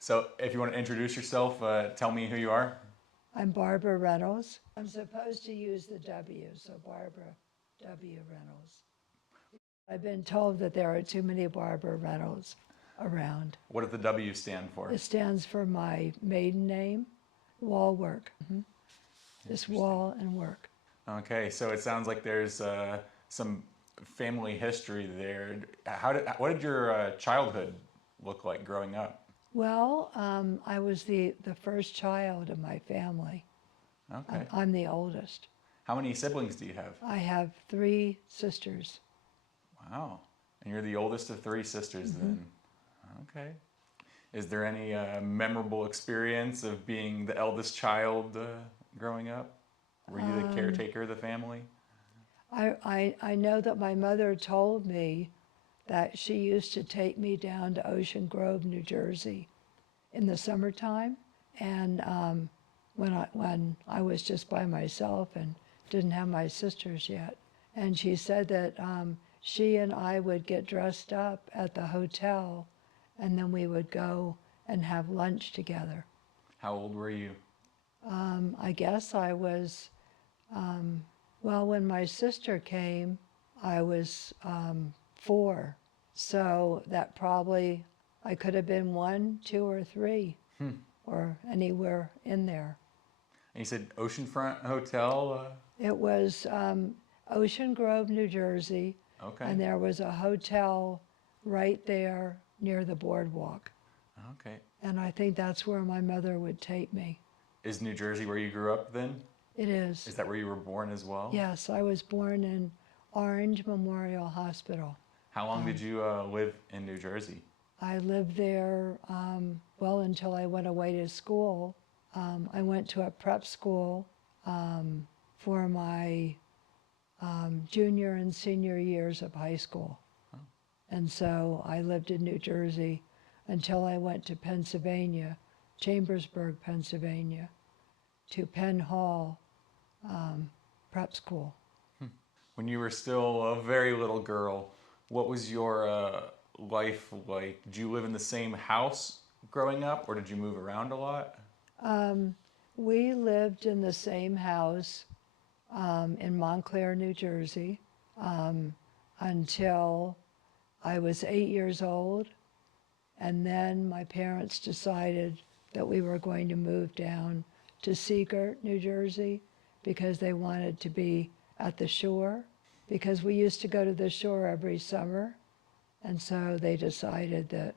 So if you want to introduce yourself, tell me who you are. I'm Barbara Reynolds. I'm supposed to use the W, so Barbara W. Reynolds. I've been told that there are too many Barbara Reynolds around. What does the W stand for? It stands for my maiden name, Wall Work. Just Wall and Work. Okay, so it sounds like there's some family history there. What did your childhood look like growing up? Well, I was the first child of my family. Okay. I'm the oldest. How many siblings do you have? I have three sisters. Wow. And you're the oldest of three sisters then. Okay. Is there any memorable experience of being the eldest child growing up? Were you the caretaker of the family? I know that my mother told me that she used to take me down to Ocean Grove, New Jersey in the summertime. And when I was just by myself and didn't have my sisters yet. And she said that she and I would get dressed up at the hotel and then we would go and have lunch together. How old were you? I guess I was, well, when my sister came, I was 4. So that probably, I could have been 1, 2, or 3, or anywhere in there. And you said Oceanfront Hotel? It was Ocean Grove, New Jersey, Okay. and there was a hotel right there near the boardwalk. Okay. And I think that's where my mother would take me. Is New Jersey where you grew up then? It is. Is that where you were born as well? Yes, I was born in Orange Memorial Hospital. How long did you live in New Jersey? I lived there, well, until I went away to school. I went to a prep school for my junior and senior years of high school. And so I lived in New Jersey until I went to Pennsylvania, Chambersburg, Pennsylvania, to Penn Hall prep school. When you were still a very little girl, what was your life like? Did you live in the same house growing up, or did you move around a lot? We lived in the same house in Montclair, New Jersey, until I was 8 years old. And then my parents decided that we were going to move down to Seager, New Jersey, because they wanted to be at the shore, because we used to go to the shore every summer. And so they decided that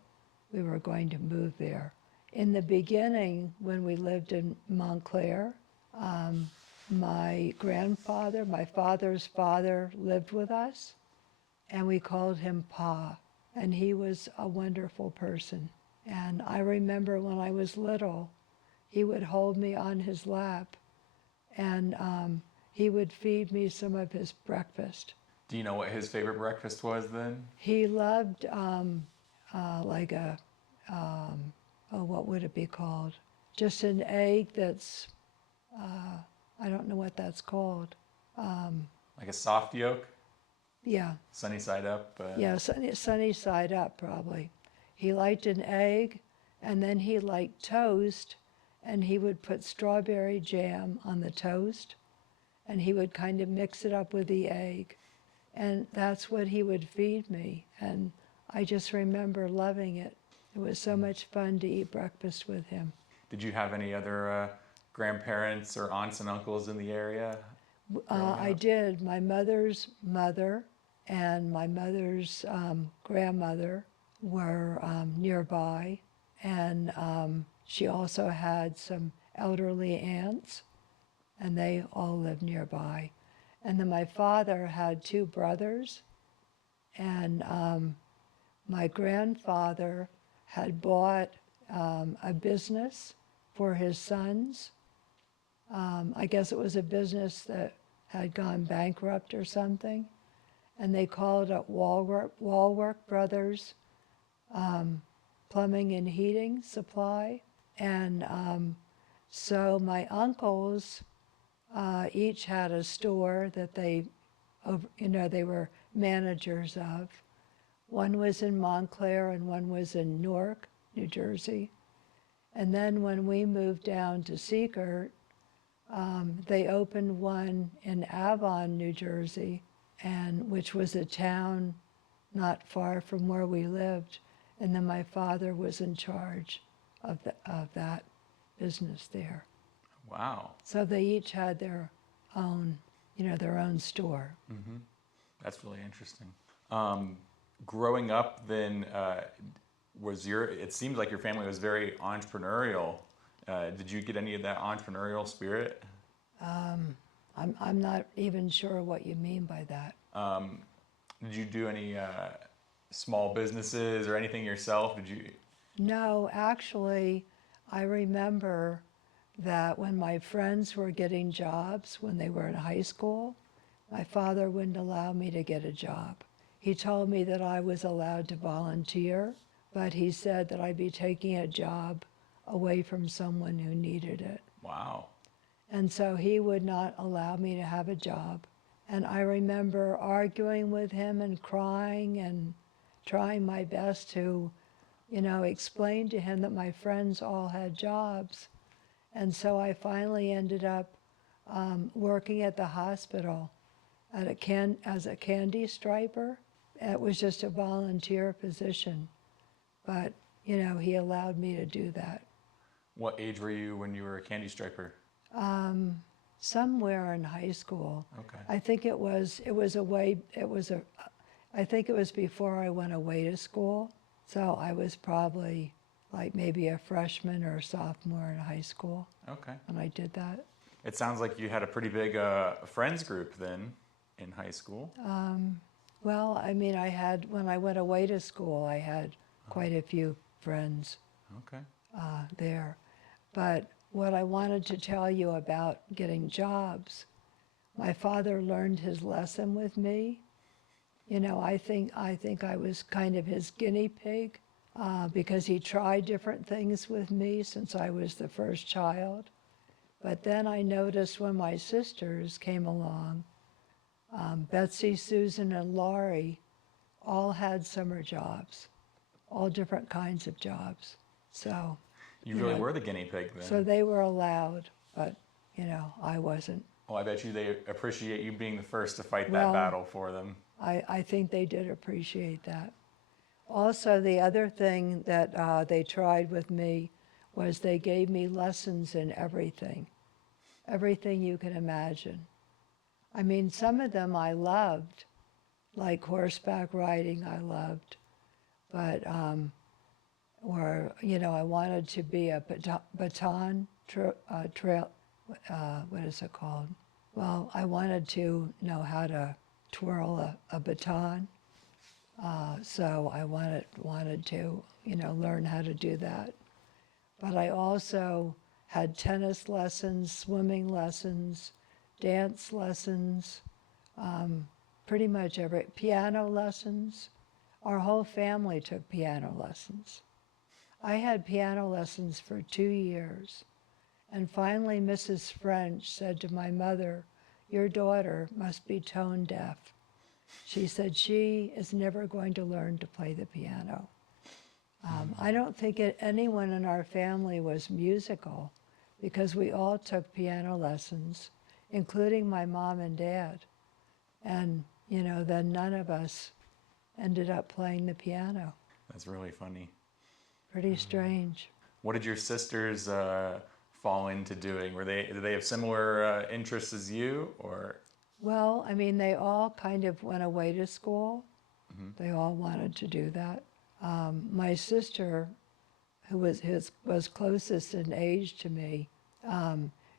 we were going to move there. In the beginning, when we lived in Montclair, my grandfather, my father's father, lived with us, and we called him Pa, and he was a wonderful person. And I remember when I was little, he would hold me on his lap, and he would feed me some of his breakfast. Do you know what his favorite breakfast was then? He loved like what would it be called? Just an egg that's, I don't know what that's called. Like a soft yolk, Yeah, sunny side up? yeah, sunny side up probably. He liked an egg, and then he liked toast, and he would put strawberry jam on the toast, and he would kind of mix it up with the egg. And that's what he would feed me. And I just remember loving it. It was so much fun to eat breakfast with him. Did you have any other grandparents or aunts and uncles in the area? I did. My mother's mother and my mother's grandmother were nearby. And she also had some elderly aunts, and they all lived nearby. And then my father had 2 brothers, and my grandfather had bought a business for his sons. I guess it was a business that had gone bankrupt or something, and they called it Wallwork Brothers Plumbing and Heating Supply. And so my uncles each had a store that they were managers of. One was in Montclair and one was in Newark, New Jersey. And then when we moved down to Seager, they opened one in Avon, New Jersey, and which was a town not far from where we lived. And then my father was in charge of that business there. Wow. So they each had their own, their own store. Mm-hmm. That's really interesting. Growing up then, it seems like your family was very entrepreneurial. Did you get any of that entrepreneurial spirit? I'm not even sure what you mean by that. Did you do any small businesses or anything yourself? Did you? No, actually, I remember that when my friends were getting jobs when they were in high school, my father wouldn't allow me to get a job. He told me that I was allowed to volunteer, but he said that I'd be taking a job away from someone who needed it. Wow. And so he would not allow me to have a job. And I remember arguing with him and crying and trying my best to, explain to him that my friends all had jobs. And so I finally ended up working at the hospital as a candy striper. It was just a volunteer position, but he allowed me to do that. What age were you when you were a candy striper? Somewhere in high school. Okay. I think I think it was before I went away to school. So I was probably like maybe a freshman or sophomore in high school. Okay. When I did that. It sounds like you had a pretty big friends group then in high school. Well, when I went away to school, I had quite a few friends. Okay. There. But what I wanted to tell you about getting jobs, my father learned his lesson with me. I think I was kind of his guinea pig because he tried different things with me since I was the first child. But then I noticed when my sisters came along, Betsy, Susan, and Laurie all had summer jobs, all different kinds of jobs. So You really were the guinea pig then. so they were allowed, but I wasn't. Well, I bet you they appreciate you being the first to fight Well, that battle for them. I think they did appreciate that. Also, the other thing that they tried with me was they gave me lessons in everything you can imagine. Some of them I loved, like horseback riding I loved, but I wanted to be a baton trail, what is it called? Well, I wanted to know how to twirl a baton, so I wanted to, learn how to do that. But I also had tennis lessons, swimming lessons, dance lessons, pretty much piano lessons. Our whole family took piano lessons. I had piano lessons for 2 years. And finally, Mrs. French said to my mother, "Your daughter must be tone deaf." She said she is never going to learn to play the piano. I don't think anyone in our family was musical because we all took piano lessons, including my mom and dad. And, then none of us ended up playing the piano. That's really funny. Pretty strange. What did your sisters fall into doing? Did they have similar interests as you, or? Well, they all kind of went away to school. They all wanted to do that. My sister, who was closest in age to me,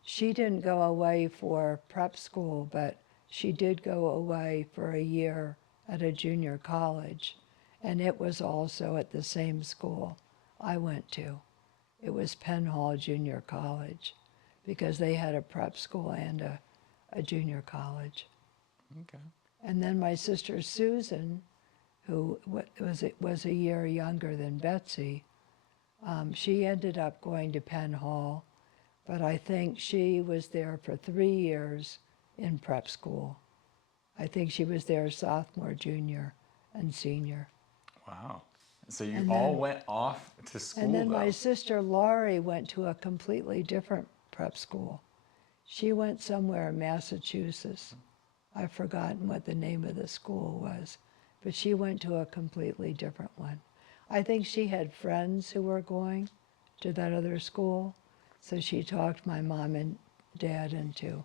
she didn't go away for prep school, but she did go away for a year at a junior college, and it was also at the same school I went to. It was Penn Hall Junior College, because they had a prep school and a junior college. Okay. And then my sister Susan, who was a year younger than Betsy, she ended up going to Penn Hall, but I think she was there for 3 years in prep school. I think she was there sophomore, junior, and senior. Wow. So you And all then, went off to school, and then my though. sister Laurie went to a completely different prep school. She went somewhere in Massachusetts. I've forgotten what the name of the school was, but she went to a completely different one. I think she had friends who were going to that other school, so she talked my mom and dad into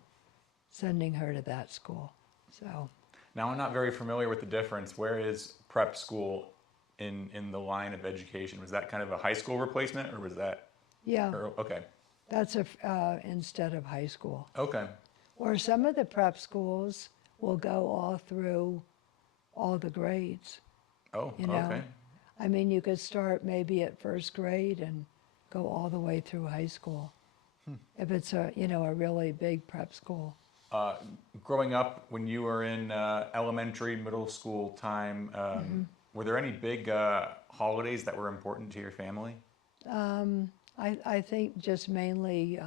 sending her to that school. So, Now, I'm not very familiar with the difference. Where is prep school in the line of education? Was that kind of a high school replacement, or was that? yeah, Okay. that's instead of high school. Okay. Or some of the prep schools will go all through all the grades, Oh, you okay. know. I mean, you could start maybe at first grade and go all the way through high school. If it's a really big prep school. Uh, Growing up, when you were in elementary, middle school time, were there any big holidays that were important to your family? I think just mainly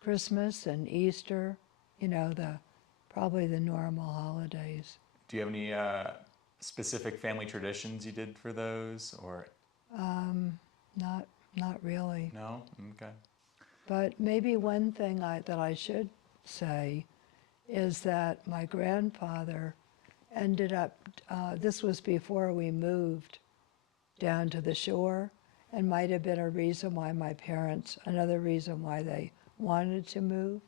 Christmas and Easter, probably the normal holidays. Do you have any specific family traditions you did for those, or Not really. no? Okay. But maybe one thing that I should say is that my grandfather ended up, this was before we moved down to the shore, and might have been a reason why another reason why they wanted to move,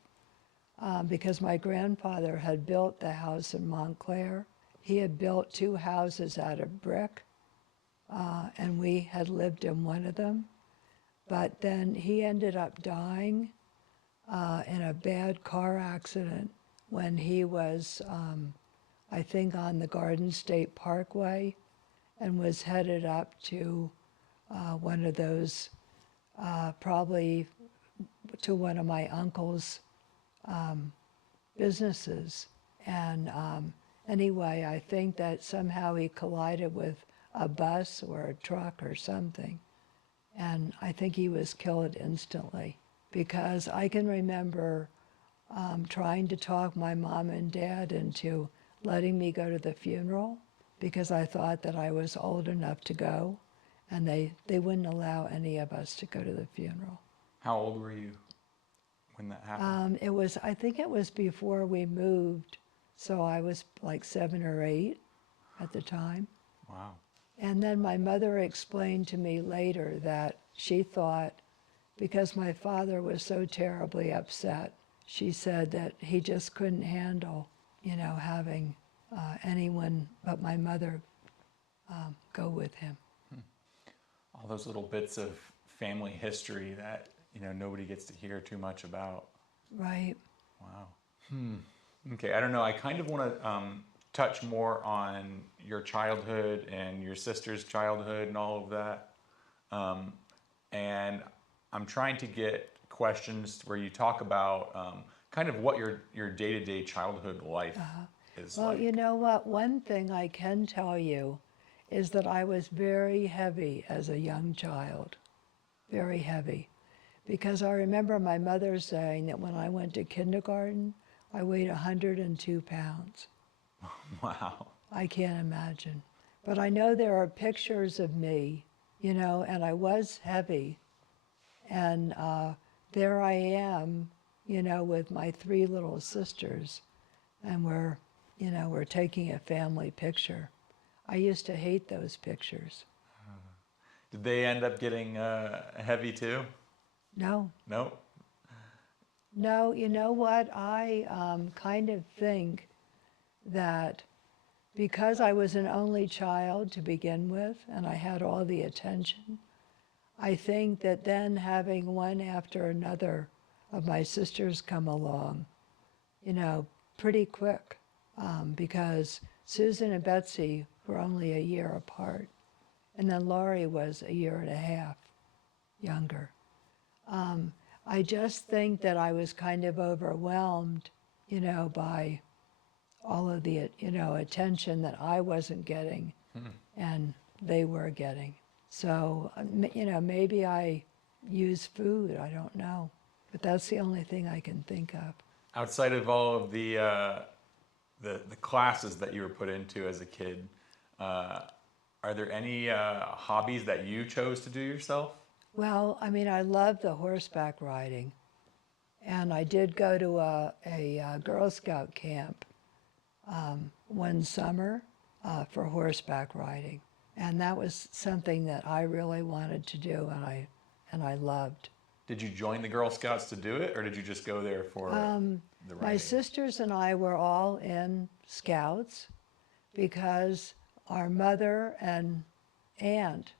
because my grandfather had built the house in Montclair. He had built 2 houses out of brick, and we had lived in one of them. But then he ended up dying in a bad car accident when he was, I think, on the Garden State Parkway and was headed up to one of those, probably to one of my uncle's businesses. And anyway, I think that somehow he collided with a bus or a truck or something. And I think he was killed instantly, because I can remember trying to talk my mom and dad into letting me go to the funeral, because I thought that I was old enough to go, and they wouldn't allow any of us to go to the funeral. How old were you when that happened? I think it was before we moved, so I was like 7 or 8 at the time. Wow. And then my mother explained to me later that she thought, because my father was so terribly upset, she said that he just couldn't handle, having anyone but my mother go with him. All those little bits of family history that nobody gets to hear too much about. Right. Wow. Okay, I don't know. I kind of want to touch more on your childhood and your sister's childhood and all of that. And I'm trying to get questions where you talk about kind of what your day-to-day childhood life is Well, like. you know what? One thing I can tell you is that I was very heavy as a young child. Very heavy. Because I remember my mother saying that when I went to kindergarten, I weighed 102 pounds. Wow. I can't imagine. But I know there are pictures of me, and I was heavy. And there I am, with my 3 little sisters, and we're taking a family picture. I used to hate those pictures. Did they end up getting heavy too? No. No? No, you know what? I kind of think that because I was an only child to begin with, and I had all the attention, I think that then having one after another of my sisters come along, pretty quick, because Susan and Betsy were only a year apart, and then Laurie was a year and a half younger. I just think that I was kind of overwhelmed, by all of the, attention that I wasn't getting and they were getting. So, maybe I use food, I don't know. But that's the only thing I can think of. Outside of all of the classes that you were put into as a kid, are Are there any hobbies that you chose to do yourself? Well, I mean, I love the horseback riding. And I did go to a Girl Scout camp one summer for horseback riding. And that was something that I really wanted to do and I loved. Did you join the Girl Scouts to do it, or did you just go there for the riding? My sisters and I were all in Scouts because our mother and aunt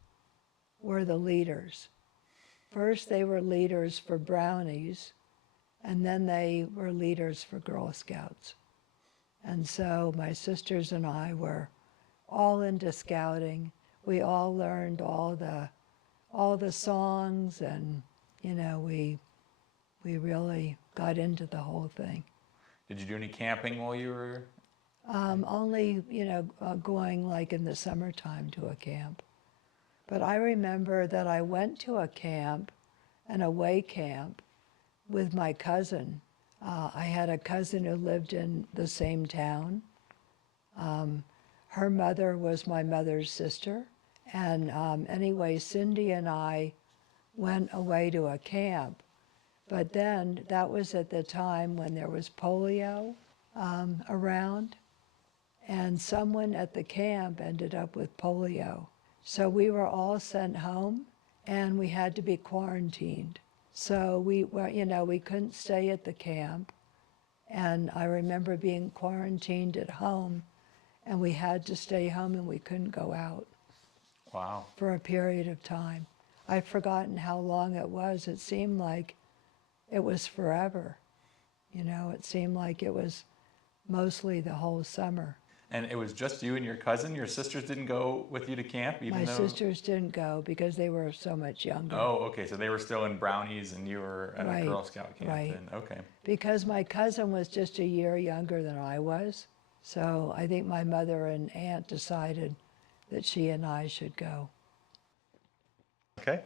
were the leaders. First, they were leaders for Brownies, and then they were leaders for Girl Scouts. And so my sisters and I were all into scouting. We all learned all the songs, and you know, we really got into the whole thing. Did you do any camping while you were? Only, going like in the summertime to a camp. But I remember that I went to a camp, an away camp, with my cousin. I had a cousin who lived in the same town. Her mother was my mother's sister. And anyway, Cindy and I went away to a camp. But then that was at the time when there was polio around. And someone at the camp ended up with polio. So we were all sent home and we had to be quarantined. So we couldn't stay at the camp. And I remember being quarantined at home, and we had to stay home and we couldn't go out. Wow. For a period of time. I've forgotten how long it was. It seemed like it was forever. It seemed like it was mostly the whole summer. And it was just you and your cousin? Your sisters didn't go with you to camp? My sisters didn't go because they were so much younger. Oh, okay. So they were still in Brownies and you were at a Girl Scout camp then. Okay. Because my cousin was just a year younger than I was. So I think my mother and aunt decided that she and I should go. Okay.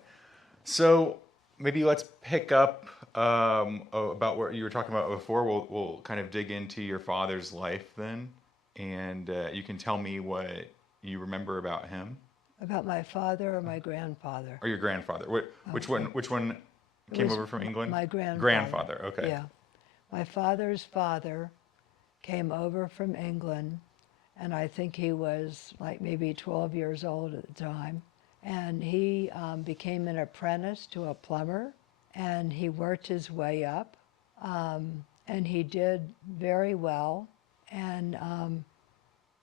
So maybe let's pick up about what you were talking about before. We'll kind of dig into your father's life then. And you can tell me what you remember about him. About my father or my grandfather? Or your grandfather. Which one came over from England? My grandfather. Grandfather, okay. Yeah. My father's father came over from England, and I think he was like maybe 12 years old at the time. And he became an apprentice to a plumber, and he worked his way up, and he did very well. And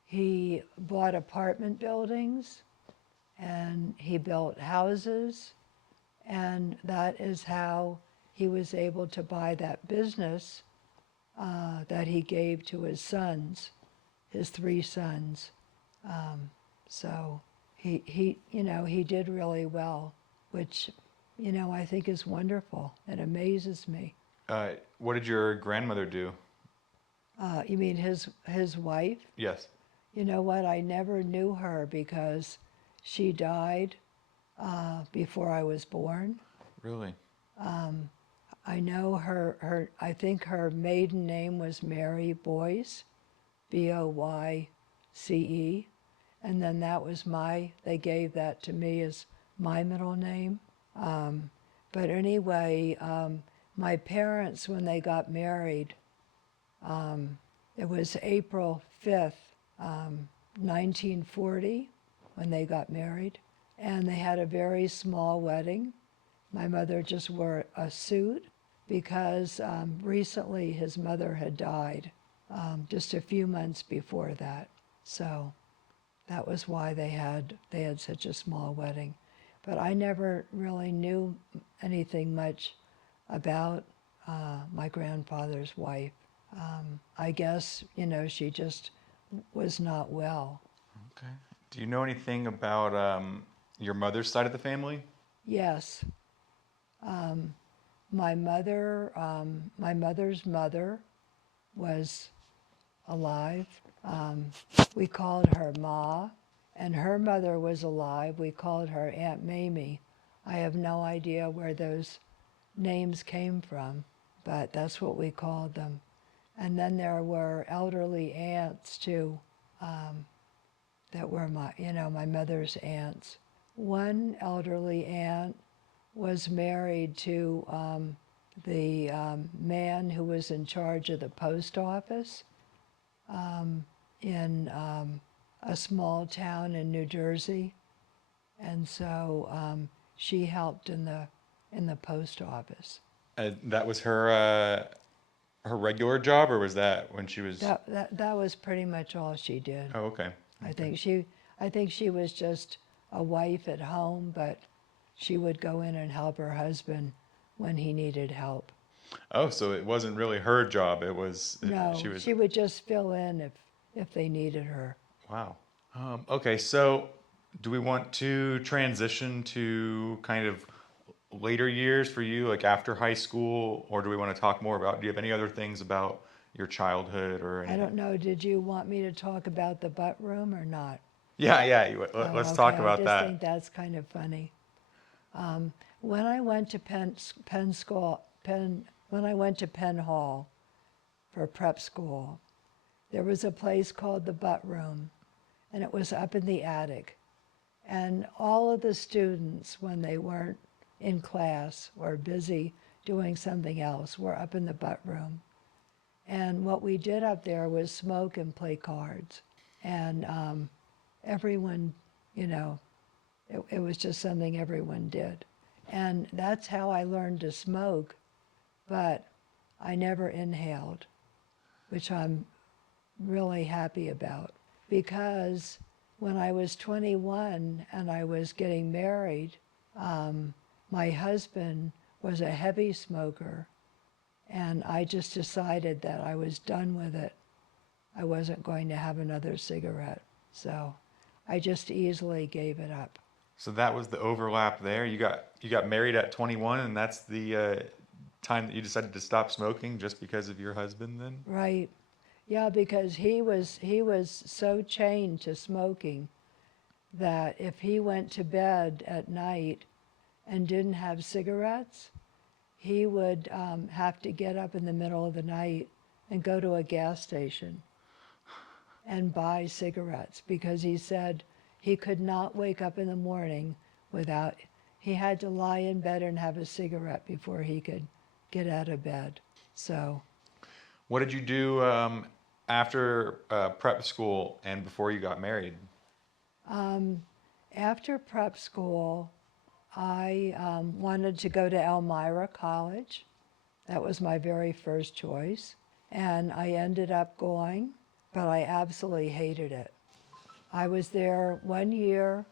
he bought apartment buildings, and he built houses, and that is how he was able to buy that business that he gave to his sons, his 3 sons. So he did really well, which, I think is wonderful. It amazes me. What did your grandmother do? You mean his wife? Yes. You know what? I never knew her because she died before I was born. Really? I know her. I think her maiden name was Mary Boyce, Boyce, and then that was they gave that to me as my middle name. But anyway, my parents, when they got married, it was April 5th, 1940, when they got married. And they had a very small wedding. My mother just wore a suit because recently his mother had died, just a few months before that. So that was why they had such a small wedding. But I never really knew anything much about my grandfather's wife. I guess, she just was not well. Okay. Do you know anything about your mother's side of the family? Yes. My mother's mother was alive. We called her Ma, and her mother was alive. We called her Aunt Mamie. I have no idea where those names came from, but that's what we called them. And then there were elderly aunts too that that were my mother's aunts. One elderly aunt was married to the man who was in charge of the post office in a small town in New Jersey, and so she helped in the post office. That was her regular job, or was that when she was? That was pretty much all she did. Oh, okay. I think she was just a wife at home, but she would go in and help her husband when he needed help. Oh, so it wasn't really her job. It was. No, she would just fill in if they needed her. Wow. Okay, so do we want to transition to kind of later years for you, like after high school, or do we want to talk more about, do you have any other things about your childhood or anything? I don't know, did you want me to talk about the butt room or not? Yeah, let's talk about I that. just think that's kind of funny. When I went to when I went to Penn Hall for prep school, there was a place called the butt room, and it was up in the attic. And all of the students, when they weren't in class or busy doing something else, were up in the butt room. And what we did up there was smoke and play cards. And everyone, it was just something everyone did. And that's how I learned to smoke, but I never inhaled, which I'm really happy about, because when I was 21 and I was getting married, my husband was a heavy smoker, and I just decided that I was done with it. I wasn't going to have another cigarette, so I just easily gave it up. So that was the overlap there. You got married at 21, and that's the time that you decided to stop smoking just because of your husband then? Right. Yeah, because he was so chained to smoking that if he went to bed at night and didn't have cigarettes, he would have to get up in the middle of the night and go to a gas station and buy cigarettes, because he said he could not wake up in the morning without, he had to lie in bed and have a cigarette before he could get out of bed. So. What did you do after prep school and before you got married? After prep school, I wanted to go to Elmira College. That was my very first choice. And I ended up going, but I absolutely hated it. I was there 1 year,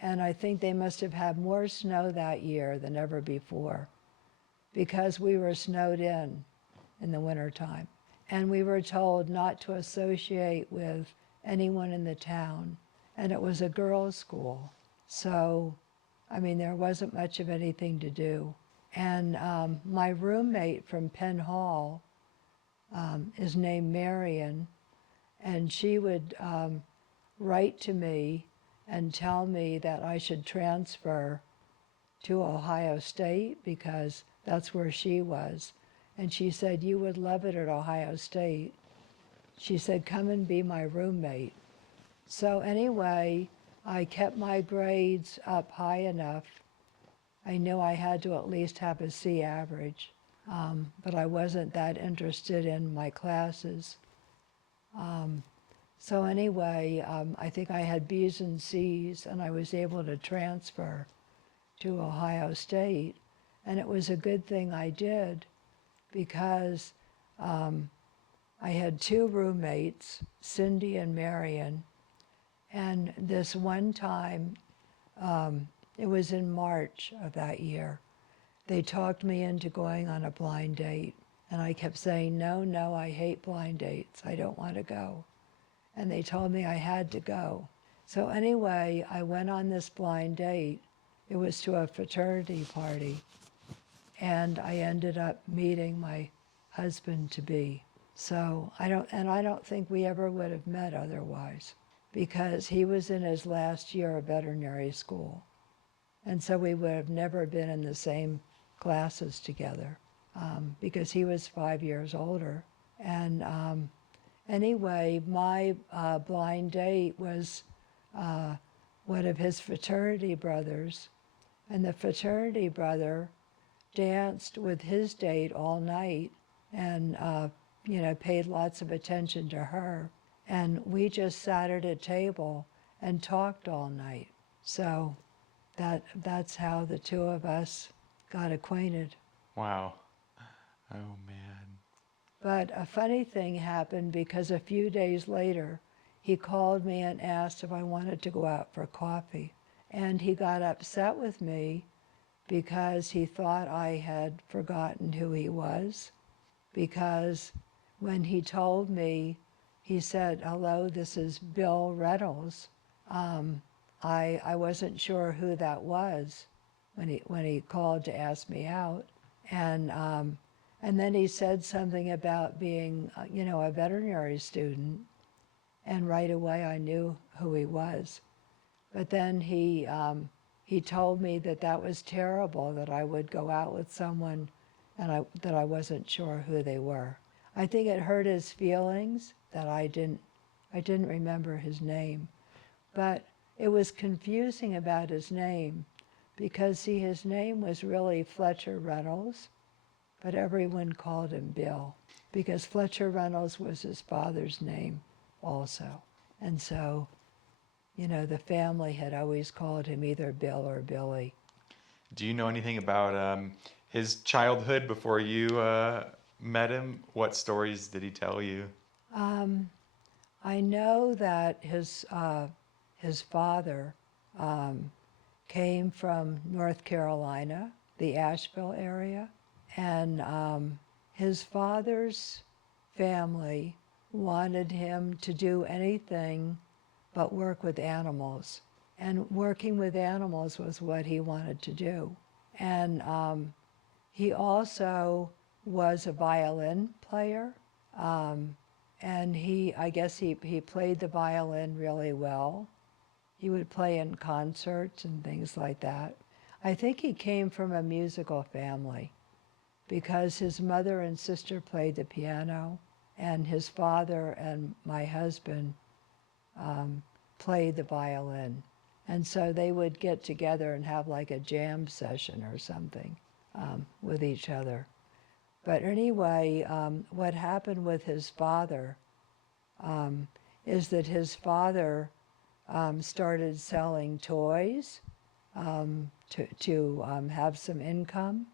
and I think they must have had more snow that year than ever before, because we were snowed in the wintertime. And we were told not to associate with anyone in the town. And it was a girls' school. So, I mean, there wasn't much of anything to do. And my roommate from Penn Hall is named Marion, and she would write to me and tell me that I should transfer to Ohio State because that's where she was. And she said, "You would love it at Ohio State." She said, "Come and be my roommate." So anyway, I kept my grades up high enough. I knew I had to at least have a C average, but I wasn't that interested in my classes. So anyway, I think I had B's and C's, and I was able to transfer to Ohio State. And it was a good thing I did, because I had two roommates, Cindy and Marion, and this one time, it was in March of that year, they talked me into going on a blind date. And I kept saying, no, I hate blind dates. I don't want to go. And they told me I had to go. So anyway, I went on this blind date. It was to a fraternity party. And I ended up meeting my husband-to-be. So I don't think we ever would have met otherwise, because he was in his last year of veterinary school. And so we would have never been in the same classes together, because he was 5 years older. And anyway, my blind date was one of his fraternity brothers, and the fraternity brother danced with his date all night and, paid lots of attention to her. And we just sat at a table and talked all night. So that's how the two of us got acquainted. Wow. Oh, man. But a funny thing happened because a few days later, he called me and asked if I wanted to go out for coffee. And he got upset with me because he thought I had forgotten who he was. Because when he told me, he said, "Hello, this is Bill Reynolds." I wasn't sure who that was when he called to ask me out. And then he said something about being, a veterinary student. And right away I knew who he was. But then he told me that was terrible, that I would go out with someone and that I wasn't sure who they were. I think it hurt his feelings that I didn't remember his name. But it was confusing about his name because, see, his name was really Fletcher Reynolds, but everyone called him Bill because Fletcher Reynolds was his father's name also. And so, the family had always called him either Bill or Billy. Do you know anything about his childhood before you met him? What stories did he tell you? I know that his father came from North Carolina, the Asheville area, and his father's family wanted him to do anything but work with animals. And working with animals was what he wanted to do. And he also was a violin player. And I guess he played the violin really well. He would play in concerts and things like that. I think he came from a musical family because his mother and sister played the piano, and his father and my husband played the violin. And so they would get together and have like a jam session or something with each other. But anyway, what happened with his father is that his father started selling toys to have some income.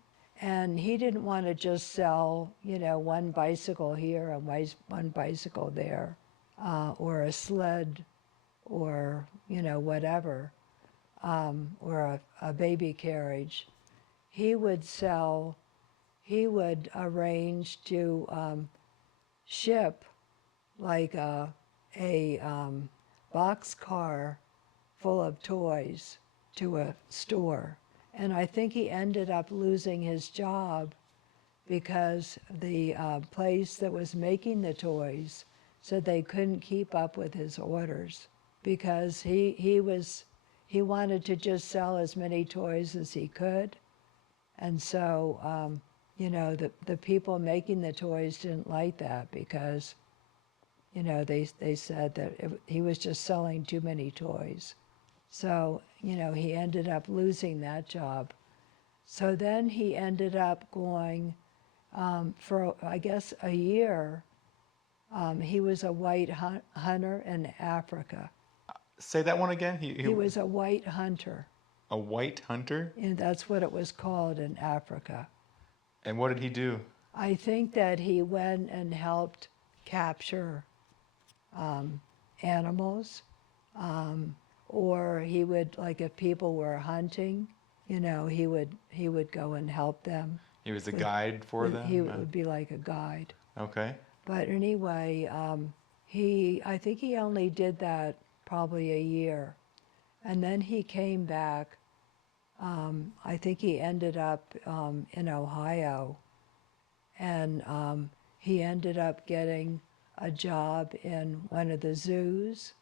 And he didn't want to just sell, one bicycle here and one bicycle there, or a sled, or, whatever, or a baby carriage. He would arrange to ship like a boxcar full of toys to a store. And I think he ended up losing his job because the place that was making the toys said they couldn't keep up with his orders because he wanted to just sell as many toys as he could. And so, the people making the toys didn't like that because, they said that he was just selling too many toys. So, he ended up losing that job. So then he ended up going for, I guess, a year. He was a white hunter in Africa. Say that one again? He was a white hunter. A white hunter? And that's what it was called in Africa. And what did he do? I think that he went and helped capture animals. Or he would, like if people were hunting, he would go and help them. He was a guide for them? He would be like a guide. Okay. But anyway, I think he only did that probably a year. And then he came back. I think he ended up in Ohio. And he ended up getting a job in one of the zoos.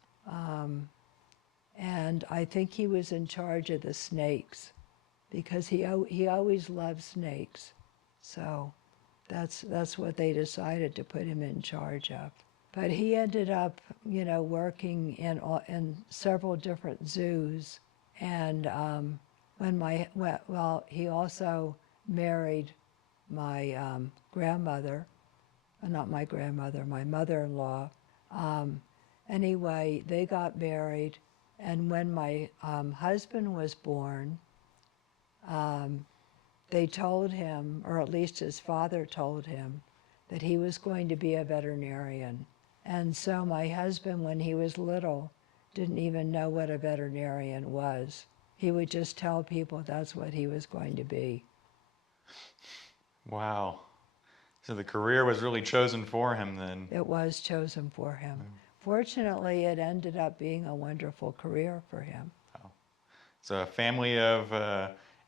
And I think he was in charge of the snakes because he always loved snakes. So that's what they decided to put him in charge of. But he ended up, working in several different zoos. And he also married my grandmother, not my grandmother, my mother-in-law. Anyway, they got married, and when my husband was born, they told him, or at least his father told him, that he was going to be a veterinarian. And so my husband, when he was little, didn't even know what a veterinarian was. He would just tell people that's what he was going to be. Wow. So the career was really chosen for him then. It was chosen for him. Fortunately, it ended up being a wonderful career for him. Wow. So a family of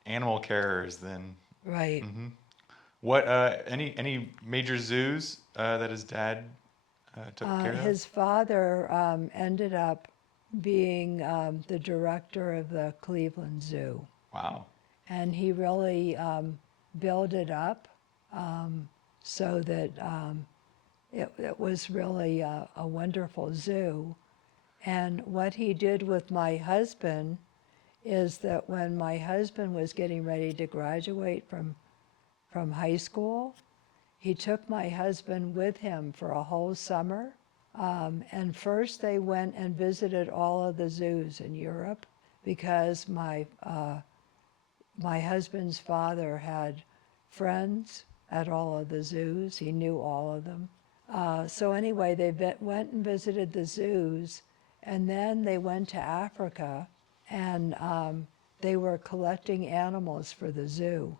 animal carers then. Right. Mm-hmm. What any major zoos that his dad took care of? His father ended up being the director of the Cleveland Zoo. Wow. And he really built it up so that it was really a wonderful zoo. And what he did with my husband is that when my husband was getting ready to graduate from high school, he took my husband with him for a whole summer. And first they went and visited all of the zoos in Europe because my husband's father had friends at all of the zoos. He knew all of them. So anyway, they went and visited the zoos, and then they went to Africa, and they were collecting animals for the zoo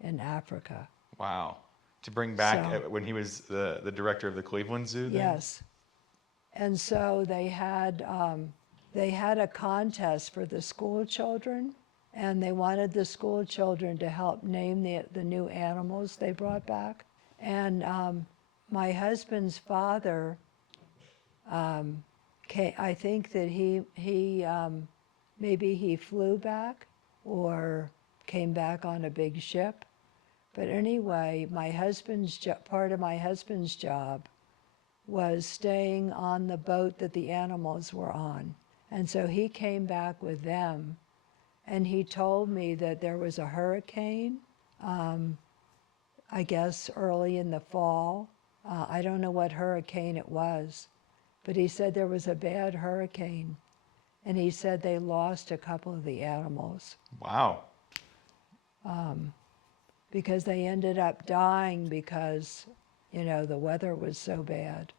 in Africa. Wow. To bring back when he was the director of the Cleveland Zoo then? Yes. And so they had a contest for the school children, and they wanted the school children to help name the new animals they brought back. And my husband's father, I think that he maybe he flew back or came back on a big ship. But anyway, part of my husband's job was staying on the boat that the animals were on. And so he came back with them, and he told me that there was a hurricane, I guess early in the fall. I don't know what hurricane it was, but he said there was a bad hurricane, and he said they lost a couple of the animals. Wow. Because they ended up dying because, the weather was so bad.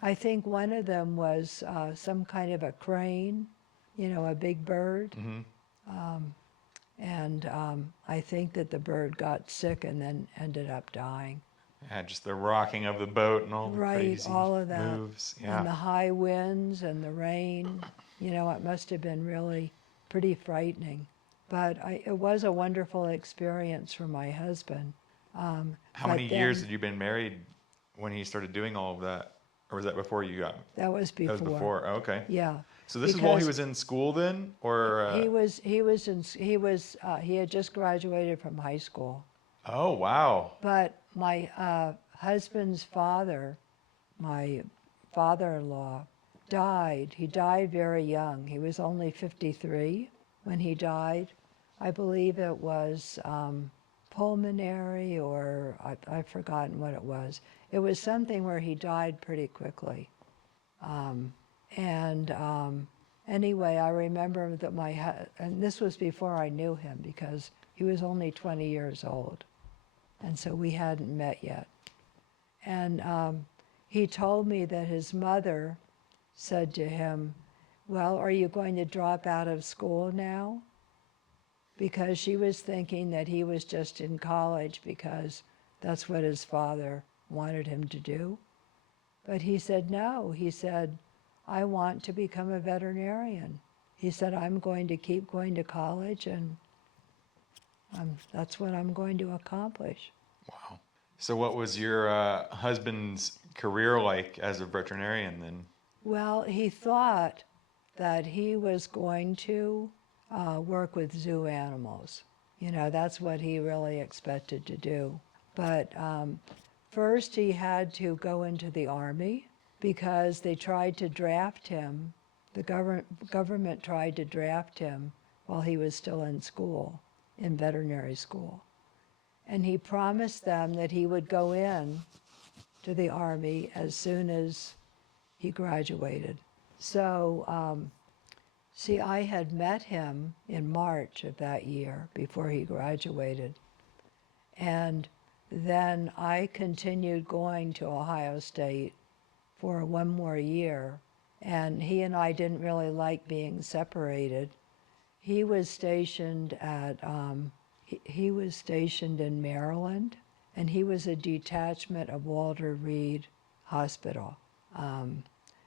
I think one of them was some kind of a crane, a big bird. Mm-hmm. And I think that the bird got sick and then ended up dying. Yeah, just the rocking of the boat and all the Right, crazy all of that. moves. Yeah. And the high winds and the rain. It must have been really pretty frightening. But it was a wonderful experience for my husband. How many years had you been married when he started doing all of that? Or was that before you got? That was before. That was before. Oh, okay. Yeah. So this is while he was in school then, or? He had just graduated from high school. Oh wow. But my husband's father, my father-in-law, died. He died very young. He was only 53 when he died. I believe it was pulmonary, or I've forgotten what it was. It was something where he died pretty quickly. Anyway, I remember that and this was before I knew him because he was only 20 years old. And so we hadn't met yet. And he told me that his mother said to him, "Well, are you going to drop out of school now?" Because she was thinking that he was just in college because that's what his father wanted him to do. But he said no. He said, "I want to become a veterinarian." He said, "I'm going to keep going to college, and that's what I'm going to accomplish." Wow. So what was your husband's career like as a veterinarian then? Well, he thought that he was going to work with zoo animals. That's what he really expected to do. But first he had to go into the Army, because they tried to draft him. The government tried to draft him while he was still in school, in veterinary school. And he promised them that he would go in to the Army as soon as he graduated. So, see, I had met him in March of that year before he graduated. And then I continued going to Ohio State for one more year. And he and I didn't really like being separated. He was stationed at, he was stationed in Maryland, and he was a detachment of Walter Reed Hospital.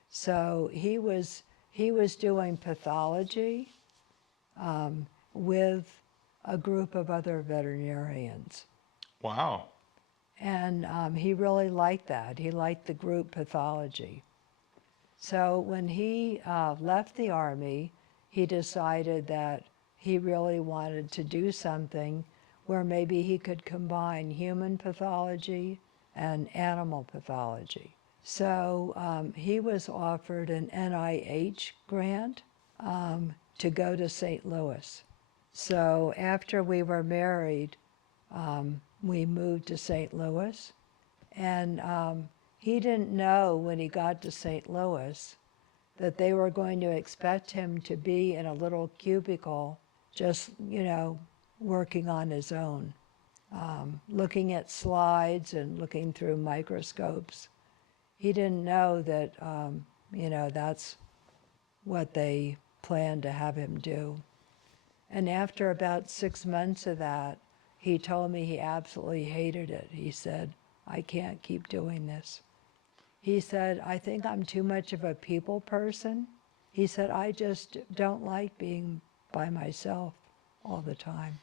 So he was doing pathology with a group of other veterinarians. Wow. And he really liked that. He liked the group pathology. So when he left the Army, he decided that he really wanted to do something where maybe he could combine human pathology and animal pathology. So he was offered an NIH grant to go to St. Louis. So after we were married, we moved to St. Louis, and he didn't know when he got to St. Louis that they were going to expect him to be in a little cubicle, just, working on his own, looking at slides and looking through microscopes. He didn't know that, that's what they planned to have him do. And after about 6 months of that, he told me he absolutely hated it. He said, I can't keep doing this. He said, I think I'm too much of a people person. He said, I just don't like being by myself all the time,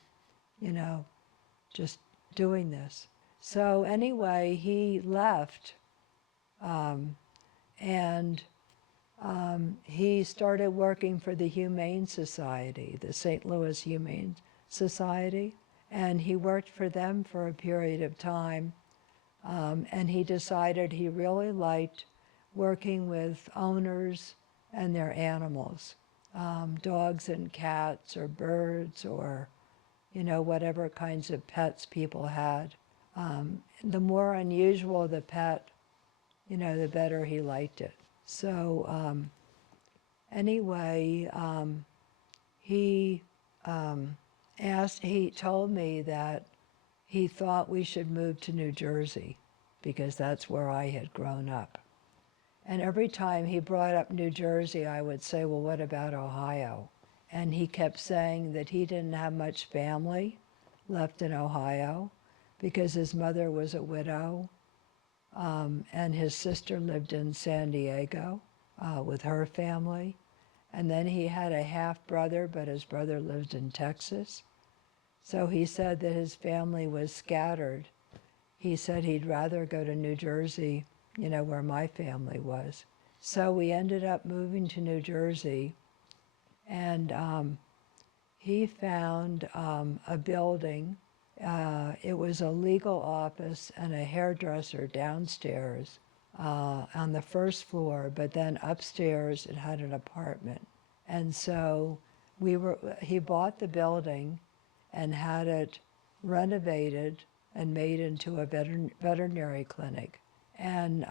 just doing this. So anyway, he left, and he started working for the Humane Society, the St. Louis Humane Society, and he worked for them for a period of time. And he decided he really liked working with owners and their animals, dogs and cats or birds or, whatever kinds of pets people had. The more unusual the pet, the better he liked it. So anyway, he told me that he thought we should move to New Jersey because that's where I had grown up. And every time he brought up New Jersey, I would say, well, what about Ohio? And he kept saying that he didn't have much family left in Ohio because his mother was a widow, and his sister lived in San Diego with her family. And then he had a half-brother, but his brother lived in Texas. So he said that his family was scattered. He said he'd rather go to New Jersey, where my family was. So we ended up moving to New Jersey, and he found a building. It was a legal office and a hairdresser downstairs on the first floor, but then upstairs it had an apartment. And so he bought the building and had it renovated and made into a veterinary clinic. And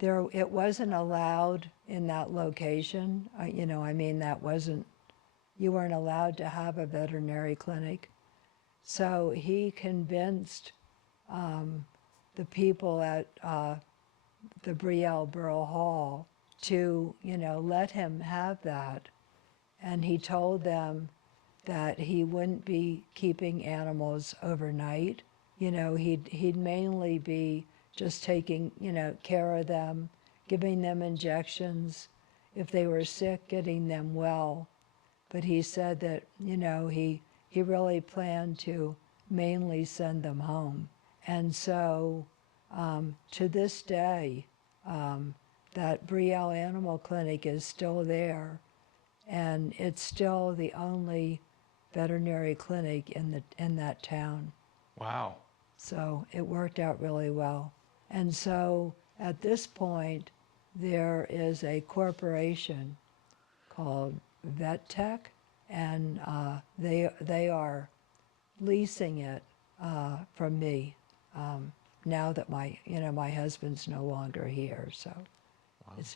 it wasn't allowed in that location. You weren't allowed to have a veterinary clinic. So he convinced the people at the Brielle Borough Hall to, let him have that. And he told them that he wouldn't be keeping animals overnight. He'd mainly be just taking, care of them, giving them injections, if they were sick, getting them well. But he said that, he really planned to mainly send them home. And so to this day, that Brielle Animal Clinic is still there, and it's still the only veterinary clinic in that town. Wow. So it worked out really well. And so at this point, there is a corporation called VetTech, and they are leasing it from me now that my husband's no longer here. So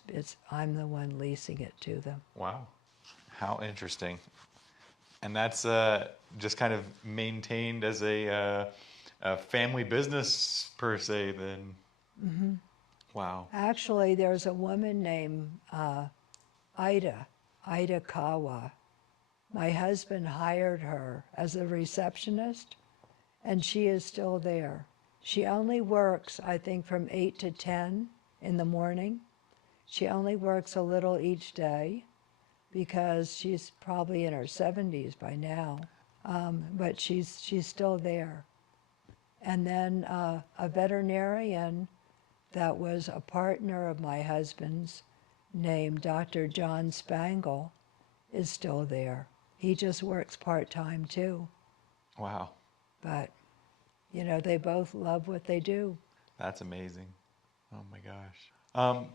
it's I'm the one leasing it to them. Wow. How interesting. And that's just kind of maintained as a family business per se then. Mm-hmm. Wow. Actually, there's a woman named Ida Kawa. My husband hired her as a receptionist, and she is still there. She only works, I think, from 8 to 10 in the morning. She only works a little each day because she's probably in her 70s by now, but she's still there. And then a veterinarian that was a partner of my husband's, named Dr. John Spangle, is still there. He just works part-time too. Wow. But, they both love what they do. That's amazing. Oh my gosh.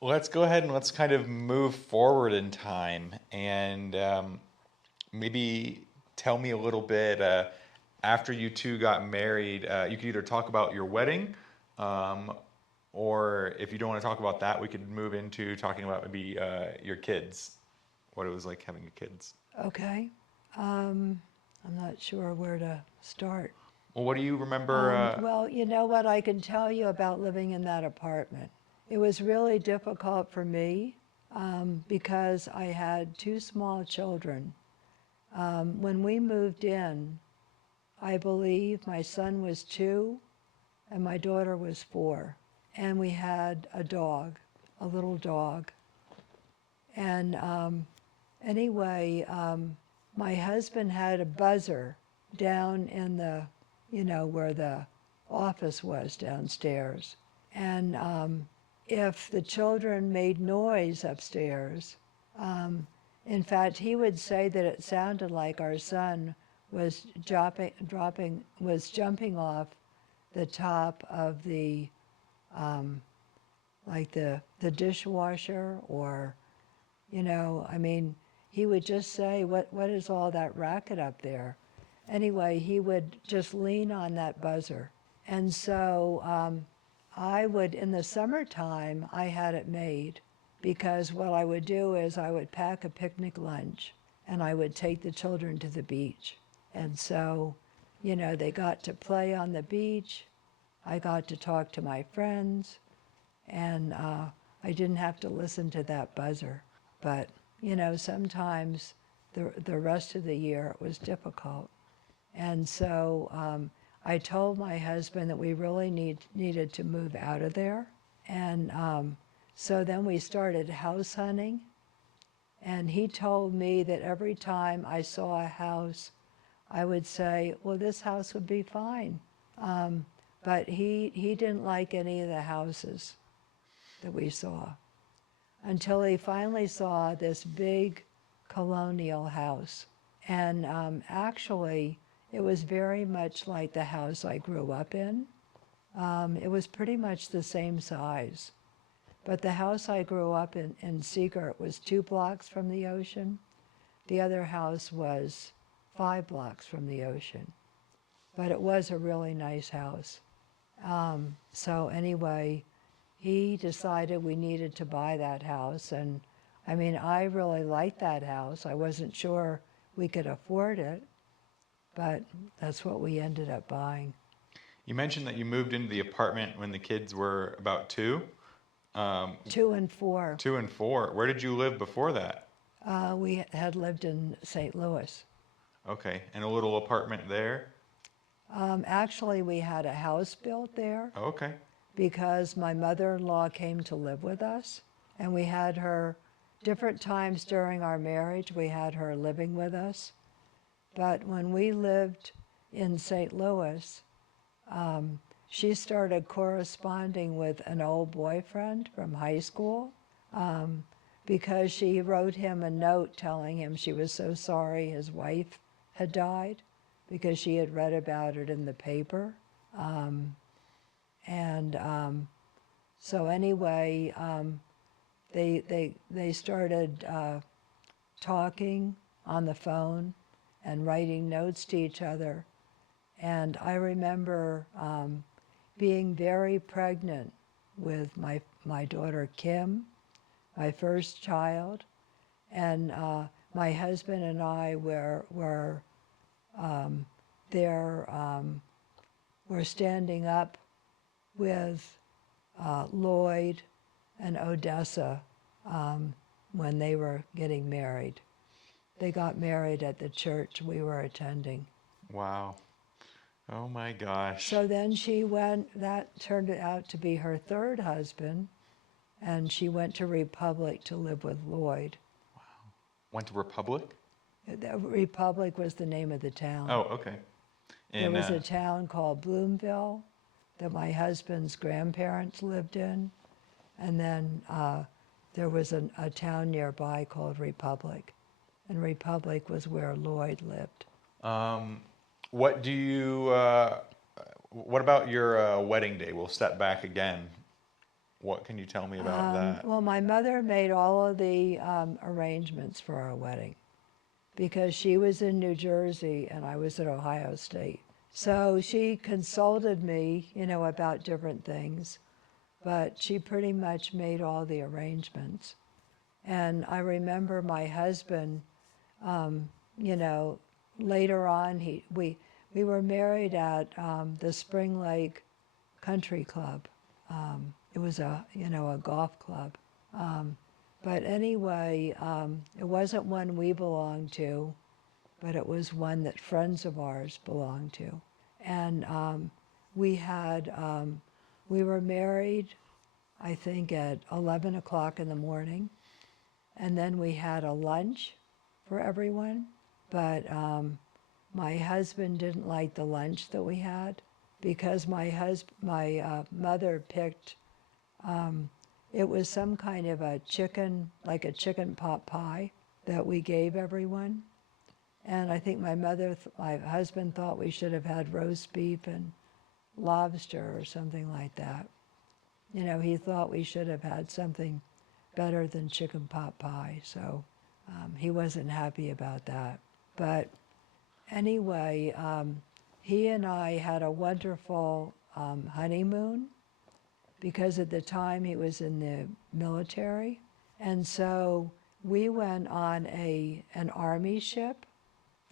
Let's go ahead and let's kind of move forward in time and maybe tell me a little bit after you two got married. You could either talk about your wedding, or if you don't want to talk about that, we could move into talking about maybe your kids, what it was like having your kids. Okay. I'm not sure where to start. Well, what do you remember? Well, you know what I can tell you about living in that apartment. It was really difficult for me because I had two small children. When we moved in, I believe my son was 2 and my daughter was 4. And we had a dog, a little dog. And anyway, my husband had a buzzer down in the, where the office was downstairs. And if the children made noise upstairs, in fact, he would say that it sounded like our son was jumping off the top of the, like the dishwasher, or, he would just say, what is all that racket up there? Anyway, he would just lean on that buzzer. And so I would, in the summertime, I had it made, because what I would do is I would pack a picnic lunch and I would take the children to the beach. And so, they got to play on the beach. I got to talk to my friends, and I didn't have to listen to that buzzer. But, sometimes the rest of the year it was difficult. And so I told my husband that we really needed to move out of there. And so then we started house hunting. And he told me that every time I saw a house, I would say, well, this house would be fine. But he didn't like any of the houses that we saw, until he finally saw this big colonial house. And actually, it was very much like the house I grew up in. It was pretty much the same size. But the house I grew up in Seager was 2 blocks from the ocean. The other house was 5 blocks from the ocean. But it was a really nice house. So anyway, he decided we needed to buy that house. And I really liked that house. I wasn't sure we could afford it, but that's what we ended up buying. You mentioned that you moved into the apartment when the kids were about 2. 2 and 4. 2 and 4. Where did you live before that? We had lived in St. Louis. Okay, and a little apartment there? Actually, we had a house built there. Oh, okay. Because my mother-in-law came to live with us, and we had her different times during our marriage. We had her living with us. But when we lived in St. Louis, she started corresponding with an old boyfriend from high school, because she wrote him a note telling him she was so sorry his wife had died, because she had read about it in the paper. So anyway, they started talking on the phone and writing notes to each other. And I remember being very pregnant with my daughter Kim, my first child, and my husband and I were standing up with Lloyd and Odessa when they were getting married. They got married at the church we were attending. Wow. Oh my gosh. So then she went, that turned out to be her third husband, and she went to Republic to live with Lloyd. Went to Republic? Republic was the name of the town. Oh, okay. There was a town called Bloomville that my husband's grandparents lived in, and then there was a town nearby called Republic, and Republic was where Lloyd lived. What do you? What about your wedding day? We'll step back again. What can you tell me about that? Well, my mother made all of the arrangements for our wedding because she was in New Jersey and I was at Ohio State. So she consulted me, about different things, but she pretty much made all the arrangements. And I remember my husband, later on, we were married at the Spring Lake Country Club. It was a golf club. But anyway, it wasn't one we belonged to, but it was one that friends of ours belonged to. And we were married, I think, at 11 o'clock in the morning. And then we had a lunch for everyone. But my husband didn't like the lunch that we had because my mother picked, it was some kind of a chicken pot pie that we gave everyone. And I think my husband thought we should have had roast beef and lobster or something like that. He thought we should have had something better than chicken pot pie. So he wasn't happy about that. But anyway, he and I had a wonderful honeymoon because at the time he was in the military. And so we went on an Army ship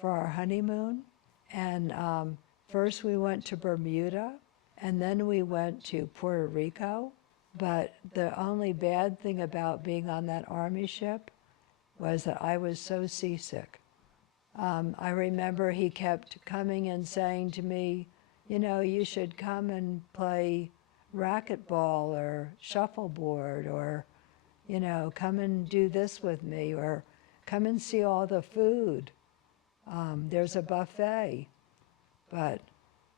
for our honeymoon. And first we went to Bermuda, and then we went to Puerto Rico. But the only bad thing about being on that Army ship was that I was so seasick. I remember he kept coming and saying to me, you should come and play racquetball or shuffleboard, or, come and do this with me, or come and see all the food. There's a buffet. But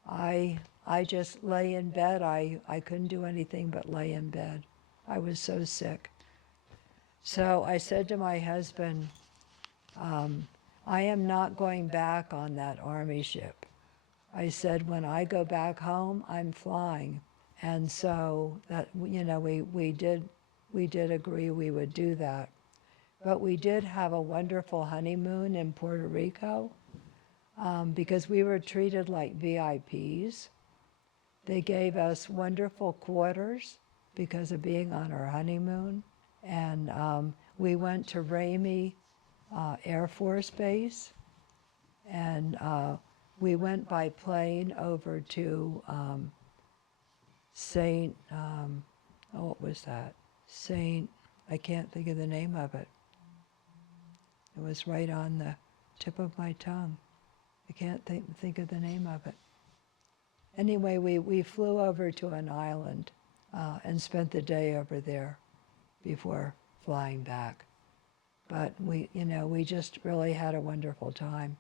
I just lay in bed. I couldn't do anything but lay in bed. I was so sick. So I said to my husband, I am not going back on that Army ship. I said, when I go back home, I'm flying. And so that, we did agree we would do that. But we did have a wonderful honeymoon in Puerto Rico because we were treated like VIPs. They gave us wonderful quarters because of being on our honeymoon. And we went to Ramey Air Force Base, and we went by plane over to what was that? I can't think of the name of it. It was right on the tip of my tongue. I can't think of the name of it. Anyway, we flew over to an island and spent the day over there before flying back. But we just really had a wonderful time.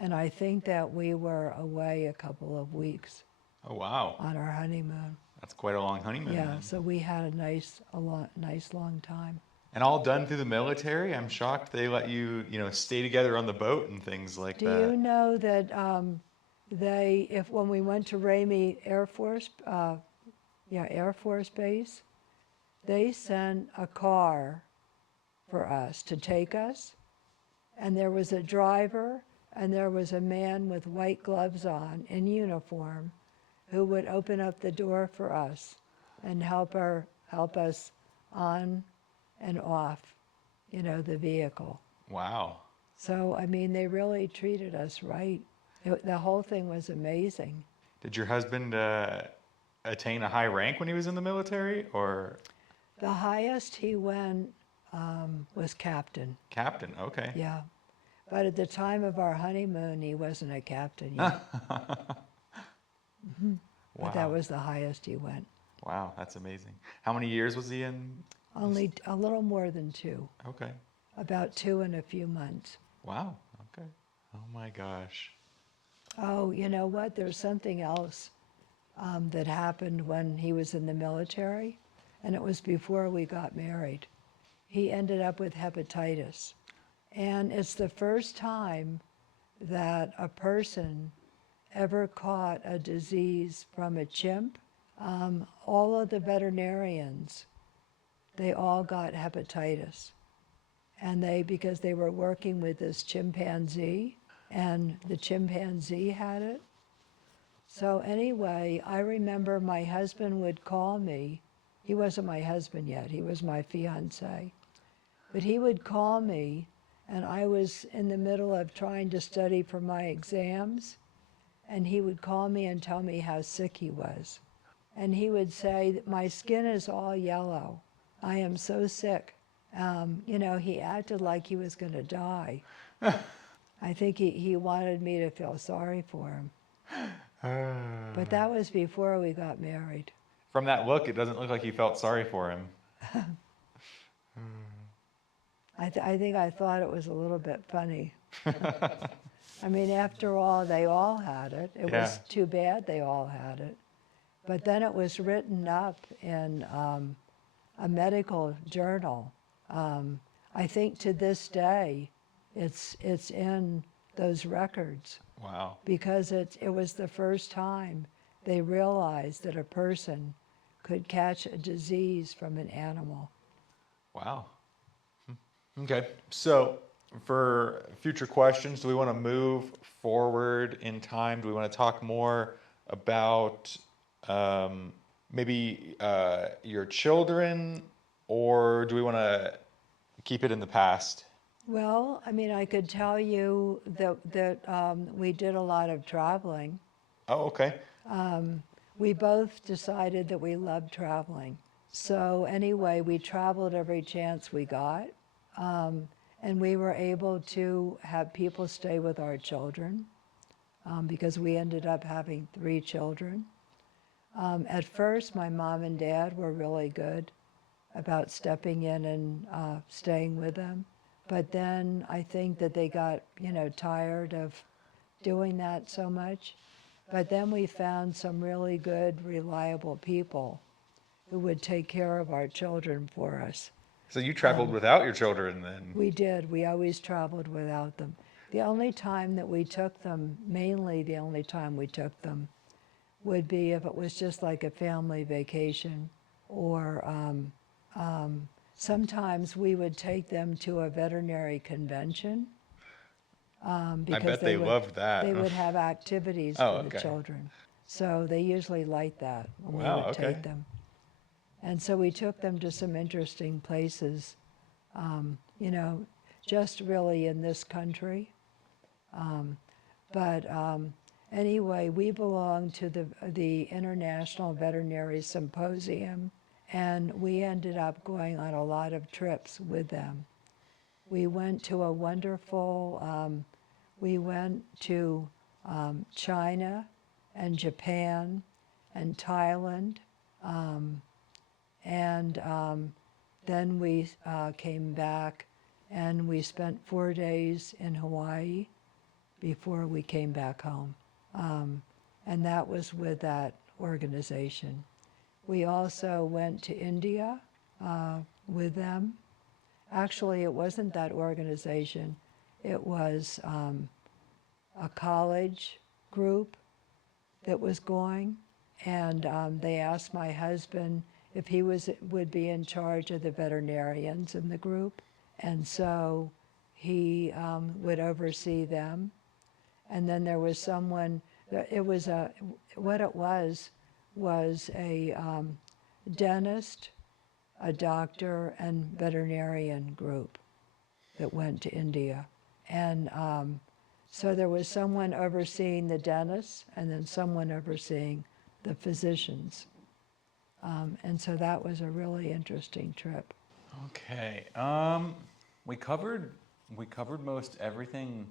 And I think that we were away a couple of weeks. Oh, wow. On our honeymoon. That's quite a long honeymoon. Yeah, then. so we had a nice long time. And all done through the military? I'm shocked they let you, stay together on the boat and things like that. Do you know that when we went to Ramey Air Force Base, they sent a car for us to take us, and there was a driver, and there was a man with white gloves on in uniform who would open up the door for us and help us on and off, the vehicle. Wow. So, I mean, they really treated us right. The whole thing was amazing. Did your husband attain a high rank when he was in the military, or? The highest he went was captain. Captain, okay. Yeah. But at the time of our honeymoon, he wasn't a captain yet. Wow. But that was the highest he went. Wow, that's amazing. How many years was he in? Only a little more than 2. Okay. About 2 and a few months. Wow, okay. Oh my gosh. Oh, you know what? There's something else that happened when he was in the military, and it was before we got married. He ended up with hepatitis. And it's the first time that a person ever caught a disease from a chimp. All of the veterinarians, they all got hepatitis. And because they were working with this chimpanzee, and the chimpanzee had it. So anyway, I remember my husband would call me. He wasn't my husband yet, he was my fiance. But he would call me, and I was in the middle of trying to study for my exams, and he would call me and tell me how sick he was. And he would say, my skin is all yellow. I am so sick. He acted like he was going to die. I think he wanted me to feel sorry for him. But that was before we got married. From that look, it doesn't look like you felt sorry for him. I think I thought it was a little bit funny. I mean, after all, they all had it. It was too bad they all had it. But then it was written up in a medical journal. I think to this day, it's in those records. Wow. Because it was the first time they realized that a person could catch a disease from an animal. Wow. Okay. So for future questions, do we want to move forward in time? Do we want to talk more about maybe your children, or do we want to keep it in the past? Well, I mean, I could tell you that we did a lot of traveling. Oh, okay. We both decided that we loved traveling. So anyway, we traveled every chance we got. And we were able to have people stay with our children because we ended up having 3 children. At first, my mom and dad were really good about stepping in and staying with them. But then I think that they got, tired of doing that so much. But then we found some really good, reliable people who would take care of our children for us. So you traveled without your children then? We did. We always traveled without them. The only time that we took them, mainly the only time we took them, would be if it was just like a family vacation, or sometimes we would take them to a veterinary convention. I bet they loved that. They would have activities for the children. So they usually liked that when we would take them. And so we took them to some interesting places, just really in this country. But anyway, we belong to the International Veterinary Symposium, and we ended up going on a lot of trips with them. We went to a wonderful, we went to China and Japan and Thailand, and then we came back and we spent 4 days in Hawaii before we came back home. And that was with that organization. We also went to India with them. Actually, it wasn't that organization. It was a college group that was going, and they asked my husband if he would be in charge of the veterinarians in the group. And so he would oversee them. And then there was someone, what it was a dentist, a doctor, and veterinarian group that went to India. And so there was someone overseeing the dentists and then someone overseeing the physicians. And so that was a really interesting trip. Okay. We covered most everything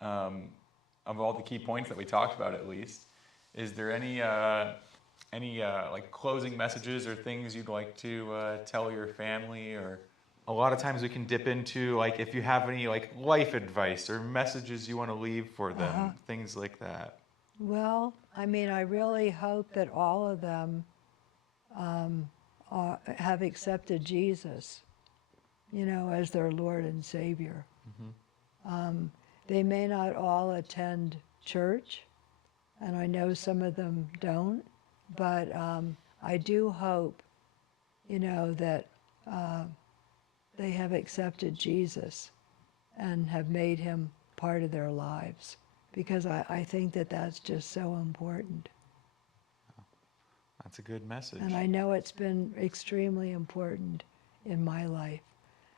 of all the key points that we talked about, at least. Is there any like closing messages or things you'd like to tell your family? Or A lot of times we can dip into like if you have any like life advice or messages you want to leave for them, things like that. Well, I mean, I really hope that all of them have accepted Jesus, as their Lord and Savior. They may not all attend church, and I know some of them don't, but I do hope, that they have accepted Jesus and have made him part of their lives, because I think that that's just so important. That's a good message. And I know it's been extremely important in my life.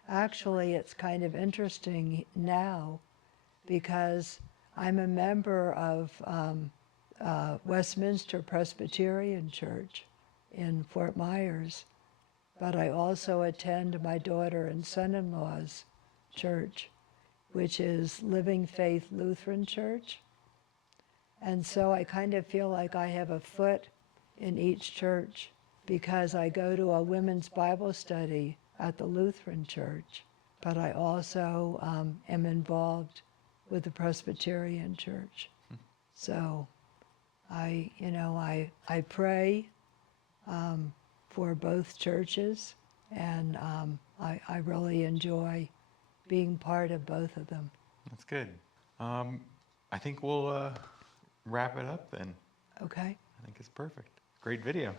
Actually, it's kind of interesting now because I'm a member of Westminster Presbyterian Church in Fort Myers, but I also attend my daughter and son-in-law's church, which is Living Faith Lutheran Church. And so I kind of feel like I have a foot in each church because I go to a women's Bible study at the Lutheran Church, but I also am involved with the Presbyterian Church. So I pray for both churches, and I really enjoy being part of both of them. That's good. I think we'll wrap it up then. Okay. I think it's perfect. Great video.